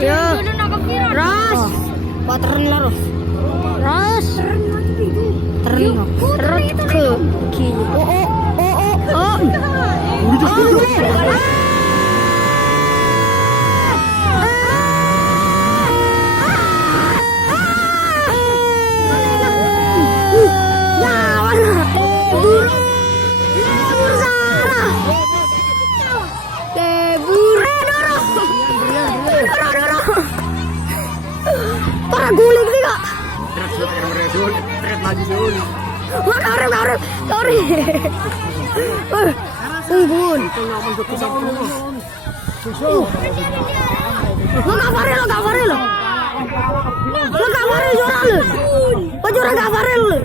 Ya. Ras. Bateran lurus. Ras. Terus ke kiri. Oh. Para guling nih kak. Terus lagi dulu. Wah karet. Sorry. Unggul. Lo kabarin lo. Lo kabarin juara lo. Lo juara kabarin lo.